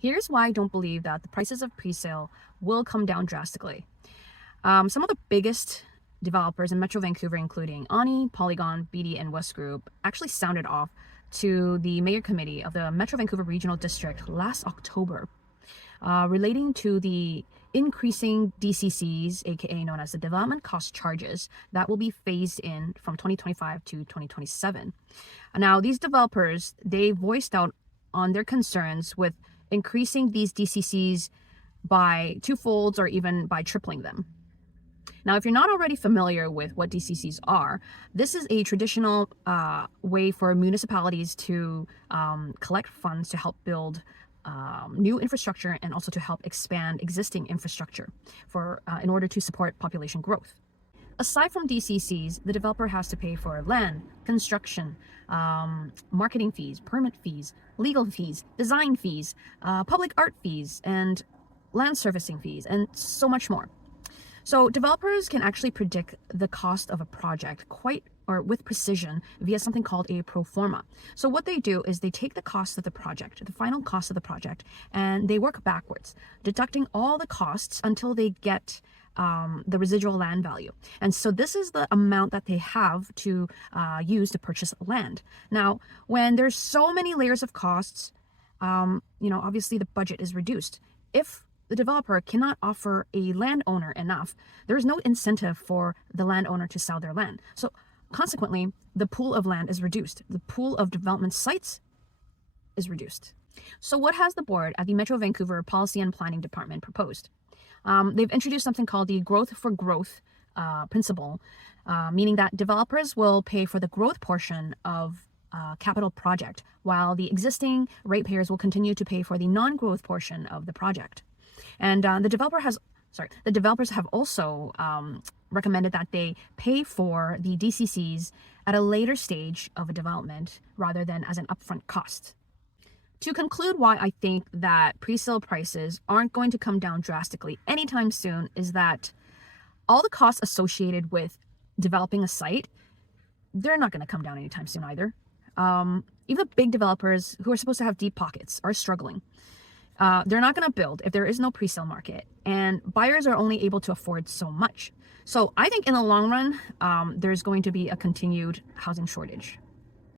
Here's why I don't believe that the prices of pre-sale will come down drastically. Some of the biggest developers in Metro Vancouver, including Ani, Polygon, BD, and West Group, actually sounded off to the Mayor Committee of the Metro Vancouver Regional District last October, relating to the increasing DCCs, aka known as the development cost charges, that will be phased in from 2025 to 2027. Now, these developers, they voiced out on their concerns with increasing these DCCs by twofolds or even by tripling them. Now, if you're not already familiar with what DCCs are, this is a traditional way for municipalities to collect funds to help build new infrastructure and also to help expand existing infrastructure in order to support population growth. Aside from DCCs, the developer has to pay for land, construction, marketing fees, permit fees, legal fees, design fees, public art fees, and land servicing fees, and so much more. So developers can actually predict the cost of a project with precision via something called a pro forma. So what they do is they take the cost of the project, the final cost of the project, and they work backwards, deducting all the costs until they get the residual land value. And so this is the amount that they have to use to purchase land. Now, when there's so many layers of costs, obviously the budget is reduced. If the developer cannot offer a landowner enough, there's no incentive for the landowner to sell their land. So consequently, the pool of land is reduced. The pool of development sites is reduced. So what has the board at the Metro Vancouver Policy and Planning Department proposed? They've introduced something called the growth for growth principle, meaning that developers will pay for the growth portion of capital project, while the existing ratepayers will continue to pay for the non-growth portion of the project. And the developers have also recommended that they pay for the DCCs at a later stage of a development rather than as an upfront cost. To conclude why I think that pre-sale prices aren't going to come down drastically anytime soon is that all the costs associated with developing a site, they're not going to come down anytime soon either. Even the big developers who are supposed to have deep pockets are struggling. They're not going to build if there is no pre-sale market, and buyers are only able to afford so much. So I think in the long run, there's going to be a continued housing shortage.